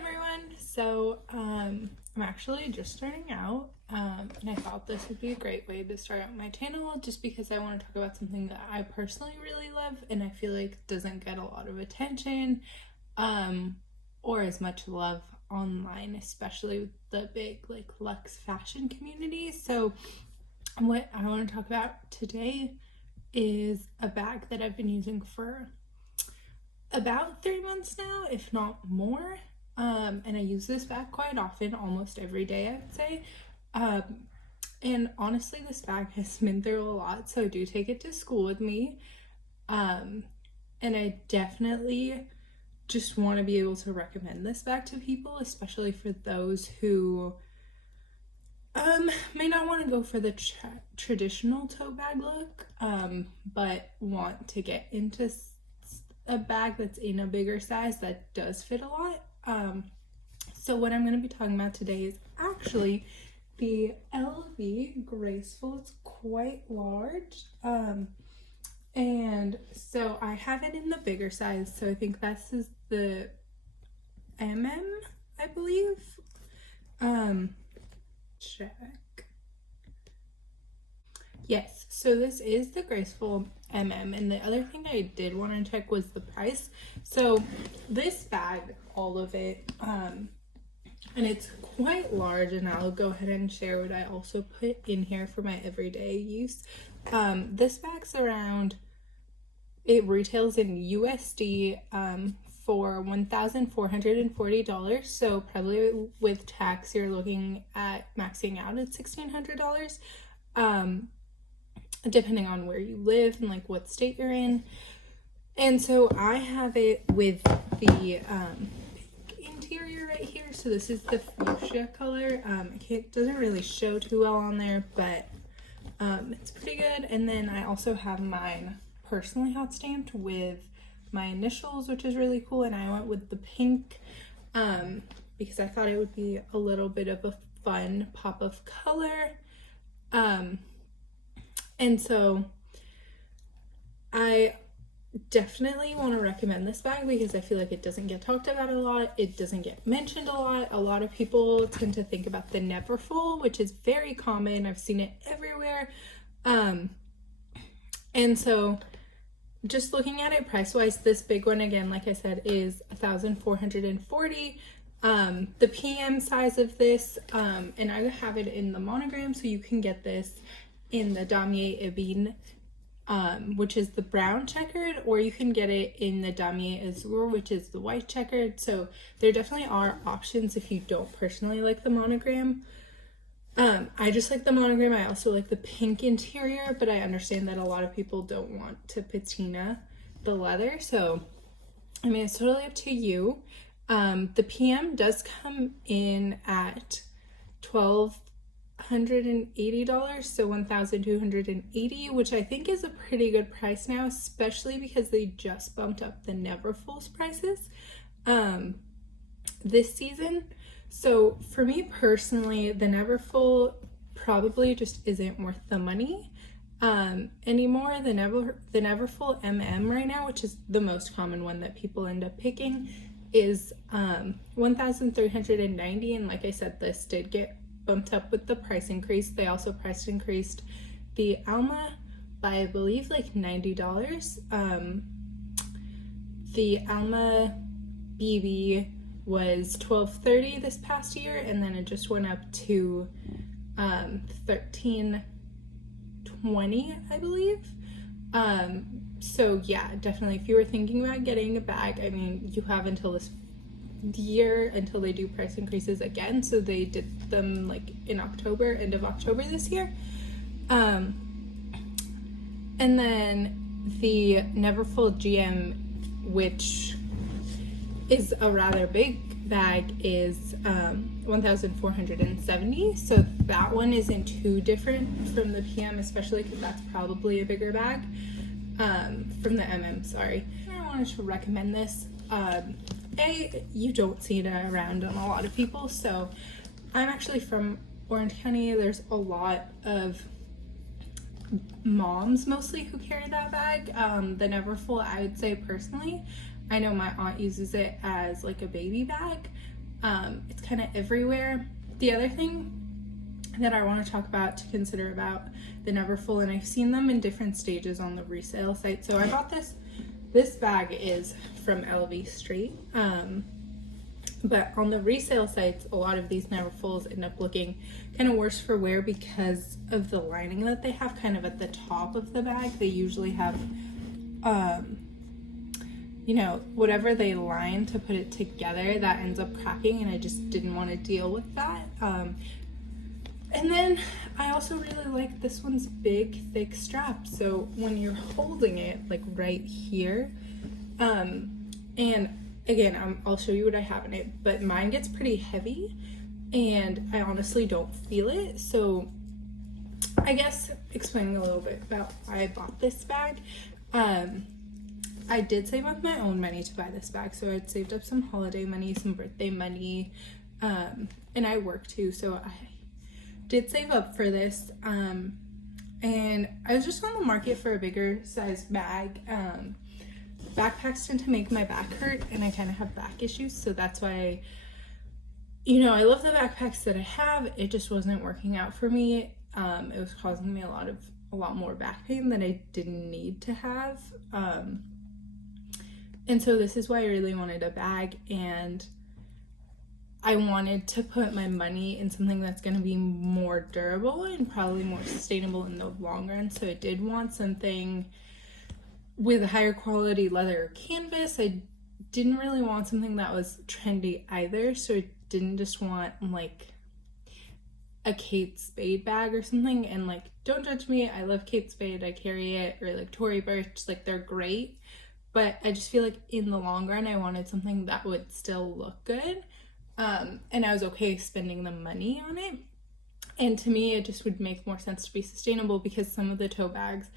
everyone. So I'm actually just starting out, and I thought this would be a great way to start out my channel just because I want to talk about something that I personally really love and I feel like doesn't get a lot of attention or as much love online, especially with the big like luxe fashion community. So what I want to talk about today is a bag that I've been using for about 3 months now, if not more. And I use this bag quite often, almost every day, I would say. And honestly, this bag has been through a lot, so I do take it to school with me. And I definitely just want to be able to recommend this bag to people, especially for those who may not want to go for the traditional tote bag look, but want to get into a bag that's in a bigger size that does fit a lot. So what I'm going to be talking about today is actually the LV Graceful. It's quite large. And so I have it in the bigger size. So I think this is the I believe. Check. Yes, so this is the Graceful and the other thing I did want to check was the price. So this bag, all of it, and it's quite large, and I'll go ahead and share what I also put in here for my everyday use. This bag's it retails in USD for $1,440, so probably with tax you're looking at maxing out at $1,600, depending on where you live and like what state you're in. And so I have it with the interior right here. So this is the fuchsia color. It doesn't really show too well on there, but it's pretty good. And then I also have mine personally hot stamped with my initials, which is really cool. And I went with the pink because I thought it would be a little bit of a fun pop of color. And so I definitely want to recommend this bag because I feel like it doesn't get talked about a lot. It doesn't get mentioned a lot. A lot of people tend to think about the Neverfull, which is very common. I've seen it everywhere. And so just looking at it price-wise, this big one, again, like I said, is $1,440. The PM size of this, and I have it in the monogram, so you can get this in the Damier Ebene, which is the brown checkered, or you can get it in the Damier Azur, which is the white checkered. So there definitely are options if you don't personally like the monogram. I just like the monogram. I also like the pink interior, but I understand that a lot of people don't want to patina the leather. So, I mean, it's totally up to you. The PM does come in at $1,280, so $1,280, which I think is a pretty good price now, especially because they just bumped up the Neverfull's prices this season. So for me personally, the Neverfull probably just isn't worth the money anymore. The Neverfull right now, which is the most common one that people end up picking, is $1,390, and like I said, this did get bumped up with the price increase. They also price increased the Alma by I believe like $90. The Alma BB was $1,230 this past year, and then it just went up to $1,320, I believe. So yeah, definitely if you were thinking about getting a bag, I mean, you have until this year until they do price increases again. So they did them like in October, end of October this year. And then the Neverfull GM, which is a rather big bag, is $1,470. So that one isn't too different from the PM, especially because that's probably a bigger bag. From the sorry. I wanted to recommend this. You don't see it around on a lot of people. So I'm actually from Orange County. There's a lot of moms mostly who carry that bag. The Neverfull, I would say personally, I know my aunt uses it as like a baby bag, It's kind of everywhere. The other thing that I want to talk about, to consider about the Neverfull, and I've seen them in different stages on the resale site. So I got this bag is from LV straight, but on the resale sites, a lot of these Neverfulls end up looking kind of worse for wear because of the lining that they have kind of at the top of the bag. They usually have you know, whatever they line to put it together, that ends up cracking, and I just didn't want to deal with that. And then I also really like this one's big, thick strap. So when you're holding it, like right here, and again, I'll show you what I have in it, but mine gets pretty heavy, and I honestly don't feel it. So I guess explaining a little bit about why I bought this bag. I did save up my own money to buy this bag. So I'd saved up some holiday money, some birthday money, and I work too. So I did save up for this. And I was just on the market for a bigger size bag. Backpacks tend to make my back hurt, and I kind of have back issues. So that's why, you know, I love the backpacks that I have. It just wasn't working out for me. It was causing me a lot more back pain that I didn't need to have. And so this is why I really wanted a bag, and I wanted to put my money in something that's going to be more durable and probably more sustainable in the long run. So I did want something with a higher quality leather or canvas. I didn't really want something that was trendy either. So I didn't just want like a Kate Spade bag or something. And like, don't judge me, I love Kate Spade, I carry it, or like Tory Burch, like they're great. But I just feel like in the long run, I wanted something that would still look good. And I was okay spending the money on it. And to me, it just would make more sense to be sustainable, because some of the tote bags,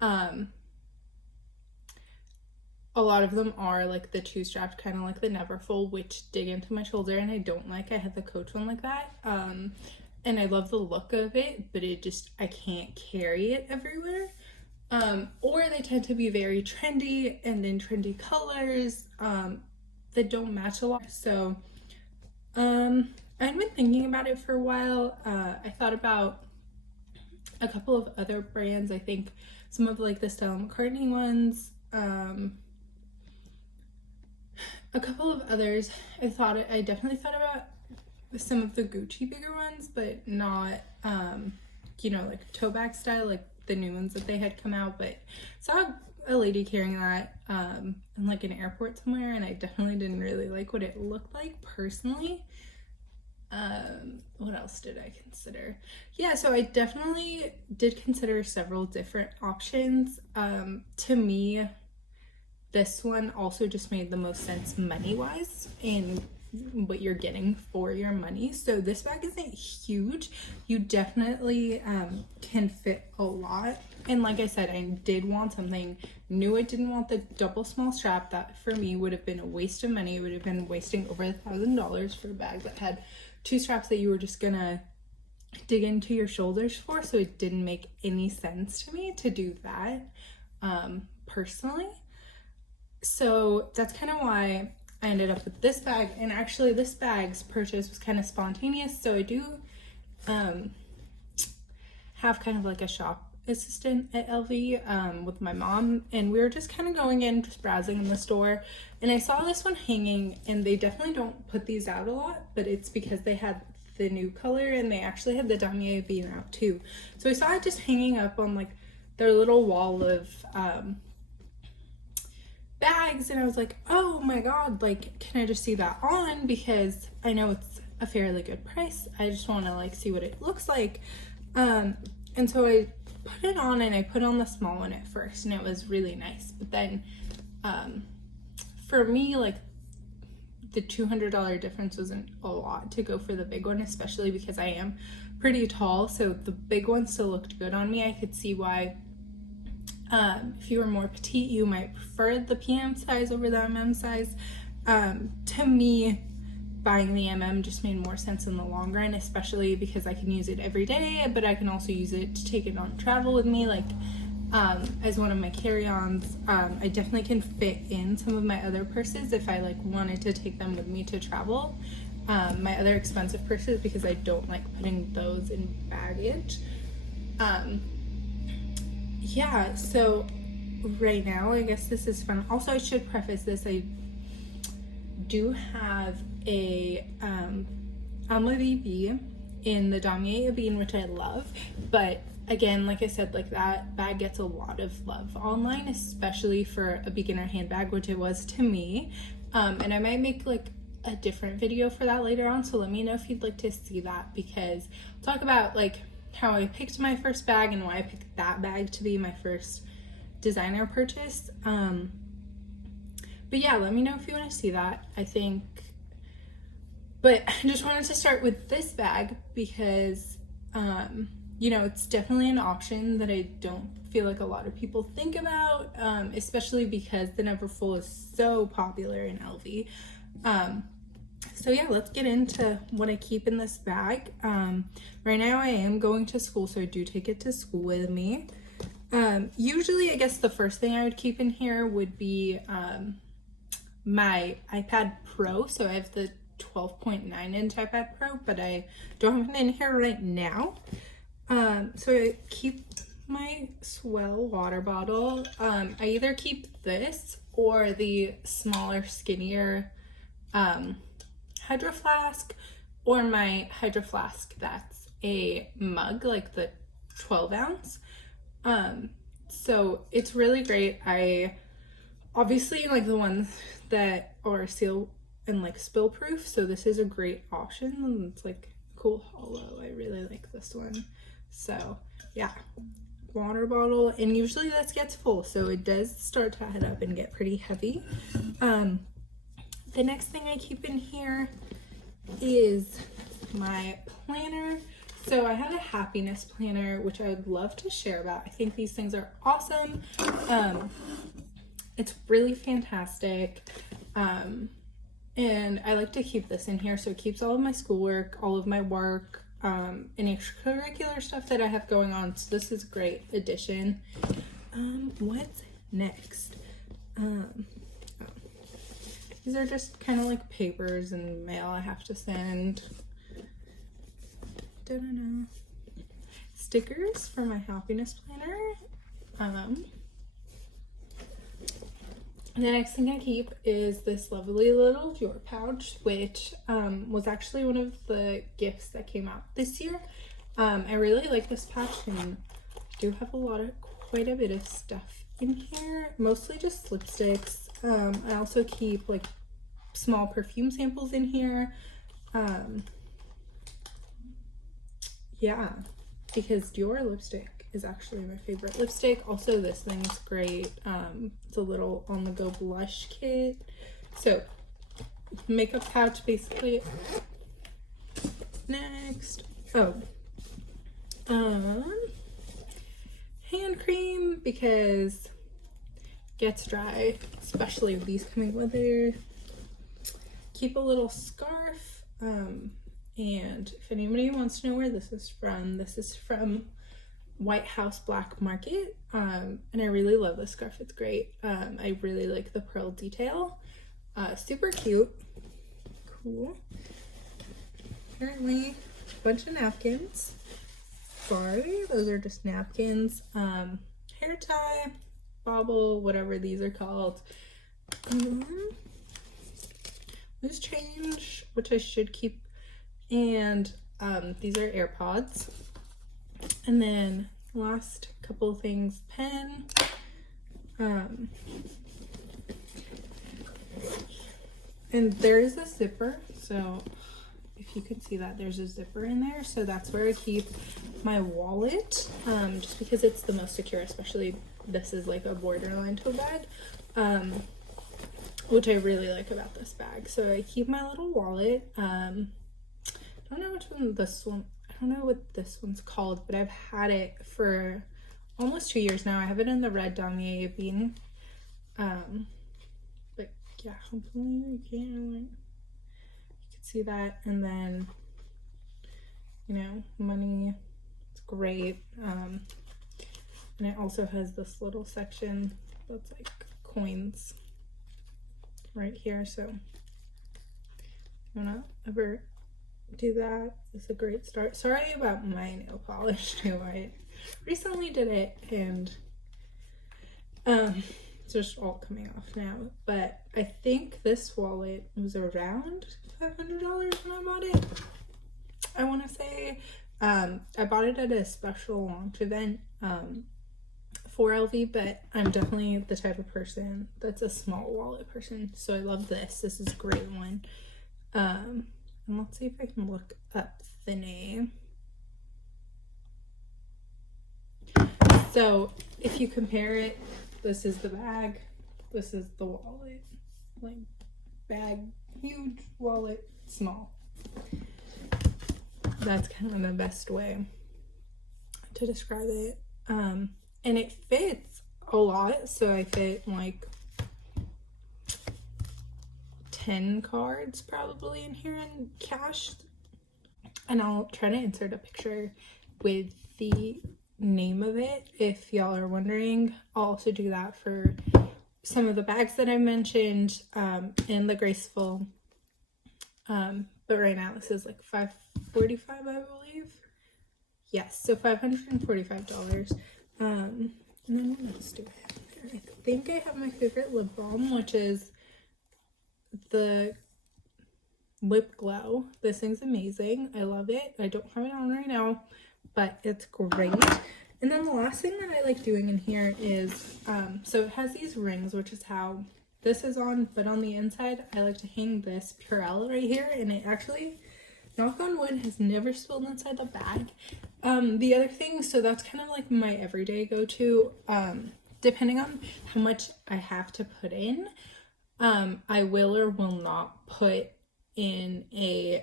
a lot of them are like the two-strapped, kind of like the Neverfull, which dig into my shoulder, and I don't like. I had the Coach one like that. And I love the look of it, but it just, I can't carry it everywhere. Or they tend to be very trendy and in trendy colors that don't match a lot. So I've been thinking about it for a while. I thought about a couple of other brands. I think some of like the Stella McCartney ones, a couple of others. I definitely thought about some of the Gucci bigger ones, but not you know, like tote bag style, like the new ones that they had come out. But saw a lady carrying that in like an airport somewhere, and I definitely didn't really like what it looked like personally. What else did I consider? Yeah, so I definitely did consider several different options. To me, this one also just made the most sense money-wise and what you're getting for your money. So this bag isn't huge. You definitely can fit a lot. And like I said, I did want something new. I didn't want the double small strap. That for me would have been a waste of money. It would have been wasting over $1,000 for a bag that had two straps that you were just gonna dig into your shoulders for. So it didn't make any sense to me to do that personally. So that's kind of why I ended up with this bag. And actually this bag's purchase was kind of spontaneous. So I do have kind of like a shop assistant at LV with my mom, and we were just kind of going in, just browsing in the store, and I saw this one hanging, and they definitely don't put these out a lot, but it's because they had the new color, and they actually had the damier being out too. So I saw it just hanging up on like their little wall of bags, and I was like, oh my god, like, can I just see that on, because I know it's a fairly good price. I just want to like see what it looks like. And so I put it on, and I put on the small one at first, and it was really nice. But then for me, like, the $200 difference wasn't a lot to go for the big one, especially because I am pretty tall. So the big one still looked good on me. I could see why if you were more petite, you might prefer the PM size over the MM size. To me, buying the MM just made more sense in the long run, especially because I can use it every day, but I can also use it to take it on travel with me, like as one of my carry-ons. I definitely can fit in some of my other purses if I like wanted to take them with me to travel. my other expensive purses because I don't like putting those in baggage. Yeah, so right now, I guess this is fun. Also, I should preface this, I do have a Alma BB in the Damier Ebene, which I love, but again, like I said, like that bag gets a lot of love online, especially for a beginner handbag, which it was to me. And I might make like a different video for that later on, so let me know if you'd like to see that, because I'll talk about like how I picked my first bag and why I picked that bag to be my first designer purchase. But yeah, let me know if you want to see that. I think, but I just wanted to start with this bag because you know, it's definitely an option that I don't feel like a lot of people think about, especially because the Neverfull is so popular in LV. So yeah, let's get into what I keep in this bag. Right now I am going to school, so I do take it to school with me. Usually I guess the first thing I would keep in here would be my iPad Pro. So I have the 12.9 inch iPad Pro, but I don't have it in here right now. So I keep my Swell water bottle. I either keep this or the smaller, skinnier Hydro Flask, or my Hydro Flask that's a mug, like the 12 ounce. So it's really great. I obviously like the ones that are seal and like spill proof, so this is a great option, and it's like cool hollow. I really like this one. So yeah, water bottle, and usually this gets full, so it does start to head up and get pretty heavy. The next thing I keep in here is my planner. So I have a happiness planner, which I would love to share about. I think these things are awesome. It's really fantastic. And I like to keep this in here, so it keeps all of my schoolwork, all of my work, any extracurricular stuff that I have going on. So this is a great addition. What's next? These are just kind of like papers and mail I have to send. Stickers for my happiness planner. The next thing I keep is this lovely little drawer pouch, which was actually one of the gifts that came out this year. I really like this pouch and do have quite a bit of stuff in here, mostly just lipsticks. I also keep like small perfume samples in here. Yeah, because Dior lipstick is actually my favorite lipstick. Also, this thing's great. It's a little on-the-go blush kit. So, makeup pouch basically. Next, hand cream, because it gets dry, especially with these coming weather. Keep a little scarf. And if anybody wants to know where this is from White House Black Market. And I really love this scarf. It's great. I really like the pearl detail. Super cute. Cool. Apparently, a bunch of napkins. Sorry, those are just napkins. Hair tie, bobble, whatever these are called. Loose change, which I should keep. And these are AirPods. And then last couple things, pen. And there is a zipper, so if you can see that, there's a zipper in there. So that's where I keep my wallet, just because it's the most secure, especially this is like a borderline tote bag, which I really like about this bag. So I keep my little wallet. I don't know which one I don't know what this one's called, but I've had it for almost 2 years now. I have it in the red Damier Ebene. But yeah, hopefully you can see that. And then, you know, money, it's great. And it also has this little section that's like coins right here. So You wanna ever do that? It's a great start. Sorry about my nail polish too. I recently did it and it's just all coming off now. But I think this wallet was around $500 when I bought it. I want to say I bought it at a special launch event for LV, but I'm definitely the type of person that's a small wallet person, so I love this. This is a great one. And let's see if I can look up the name. So if you compare it, this is the bag, this is the wallet. Like, bag huge, wallet small. That's kind of the best way to describe it. And it fits a lot, so I fit like 10 cards probably in here in cash. And I'll try to insert a picture with the name of it if y'all are wondering. I'll also do that for some of the bags that I mentioned in the Graceful. But right now this is like $545, I believe. Yes, so $545. And then what else do I have there? I think I have my favorite lip balm, which is the lip glow. This thing's amazing. I love it. I don't have it on right now, but it's great. And then the last thing that I like doing in here is so it has these rings, which is how this is on, but on the inside I like to hang this Purell right here, and it actually, knock on wood, has never spilled inside the bag. The other thing, so that's kind of like my everyday go-to, depending on how much I have to put in, I will or will not put in a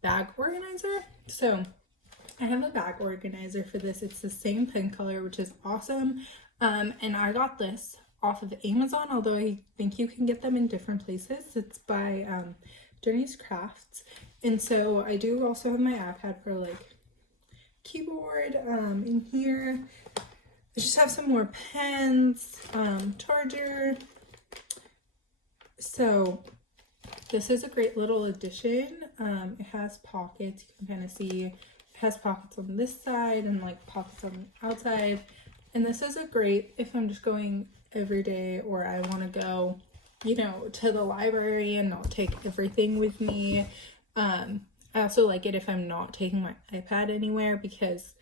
bag organizer. So I have a bag organizer for this. It's the same pen color, which is awesome. And I got this off of Amazon, although I think you can get them in different places. It's by Journey's Crafts. And so I do also have my iPad for like keyboard in here. I just have some more pens, charger. So this is a great little addition. It has pockets, you can kind of see it has pockets on this side and like pockets on the outside. And this is a great, if I'm just going every day or I want to go, you know, to the library and not take everything with me. I also like it if I'm not taking my iPad anywhere, because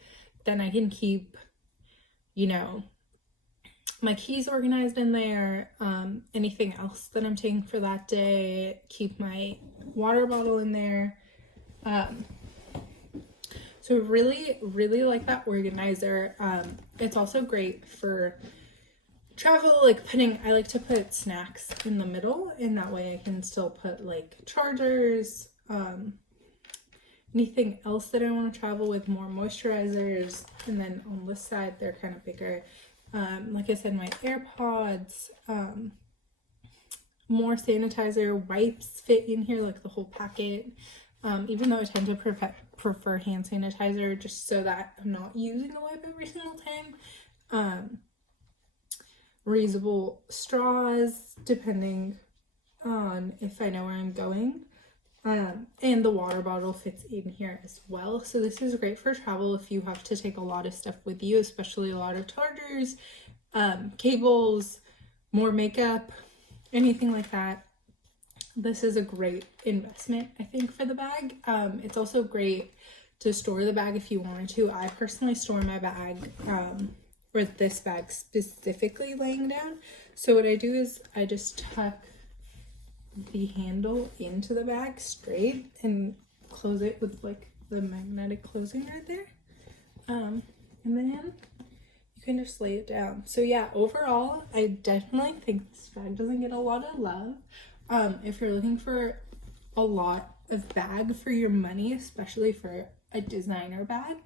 then I can keep, you know, my keys organized in there, anything else that I'm taking for that day, keep my water bottle in there. So really like that organizer. It's also great for travel, like I like to put snacks in the middle, and that way I can still put like chargers, anything else that I want to travel with, more moisturizers. And then on this side they're kind of bigger. Like I said, my AirPods, more sanitizer, wipes fit in here, like the whole packet. Even though I tend to prefer hand sanitizer, just so that I'm not using a wipe every single time. Reusable straws, depending on if I know where I'm going. And the water bottle fits in here as well. So this is great for travel if you have to take a lot of stuff with you, especially a lot of chargers, cables, more makeup, anything like that. This is a great investment, I think, for the bag. It's also great to store the bag if you wanted to. I personally store my bag, or this bag specifically, laying down. So what I do is I just tuck the handle into the bag straight and close it with like the magnetic closing right there. And then you can just lay it down. So yeah, overall, I definitely think this bag doesn't get a lot of love. If you're looking for a lot of bag for your money, especially for a designer bag,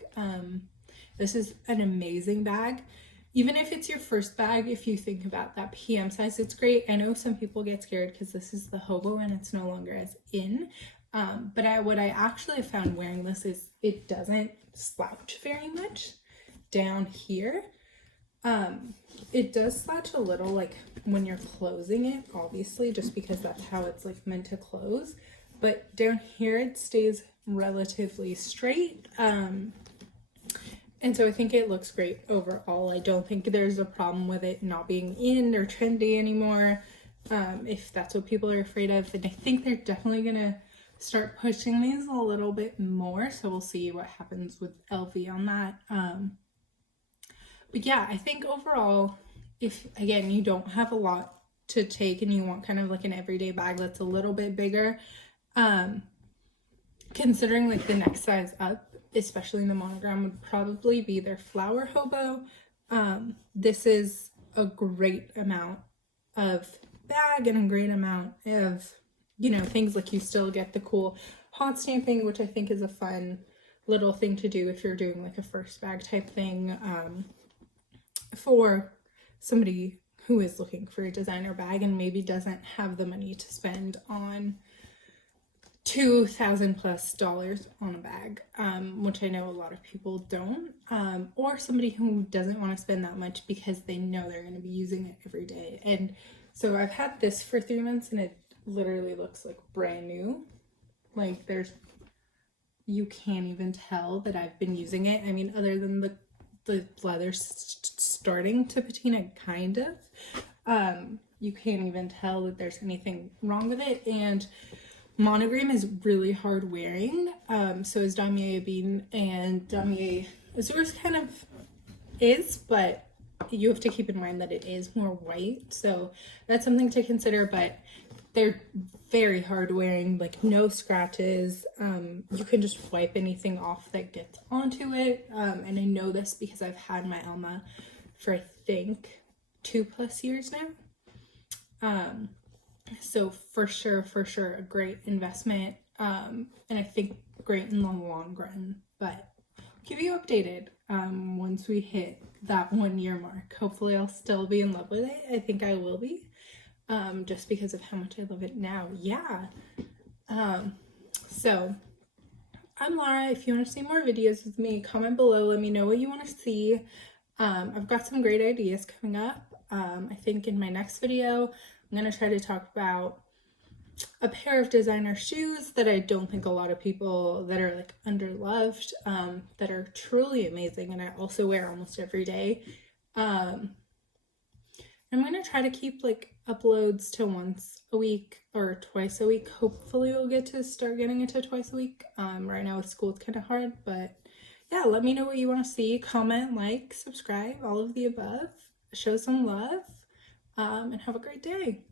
this is an amazing bag. Even if it's your first bag, if you think about that PM size, it's great. I know some people get scared because this is the hobo and it's no longer as in. But what I actually found wearing this is it doesn't slouch very much down here. It does slouch a little like when you're closing it, obviously, just because that's how it's like meant to close. but down here it stays relatively straight. And so I think it looks great overall. I don't think there's a problem with it not being in or trendy anymore, if that's what people are afraid of. And I think they're definitely gonna start pushing these a little bit more, so we'll see what happens with LV on that. But yeah, I think overall, if again you don't have a lot to take and you want kind of like an everyday bag that's a little bit bigger, considering like the next size up, especially in the monogram, would probably be their flower hobo. This is a great amount of bag and a great amount of, you know, things like you still get the cool hot stamping, which I think is a fun little thing to do if you're doing like a first bag type thing, for somebody who is looking for a designer bag and maybe doesn't have the money to spend on $2,000+ on a bag, which I know a lot of people don't, or somebody who doesn't want to spend that much because they know they're going to be using it every day. And so I've had this for 3 months and it literally looks like brand new. Like you can't even tell that I've been using it. I mean, other than the leather starting to patina, kind of, you can't even tell that there's anything wrong with it. And monogram is really hard wearing, so is Damier Ebene, and Damier Azur's kind of is, but you have to keep in mind that it is more white, so that's something to consider. But they're very hard wearing, like no scratches. You can just wipe anything off that gets onto it, and I know this because I've had my Alma for I think 2+ years now. So for sure a great investment, and I think great in the long run. But I'll keep you updated once we hit that 1 year mark. Hopefully I'll still be in love with it. I think I will be, just because of how much I love it now. Yeah. So I'm Laura. If you want to see more videos with me, comment below, let me know what you want to see. I've got some great ideas coming up. I think in my next video I'm going to try to talk about a pair of designer shoes that I don't think a lot of people that are like underloved, that are truly amazing and I also wear almost every day. I'm going to try to keep like uploads to once a week or twice a week. Hopefully we'll get to start getting it to twice a week. Right now with school it's kind of hard, but yeah, let me know what you want to see. Comment, like, subscribe, all of the above. Show some love. And have a great day.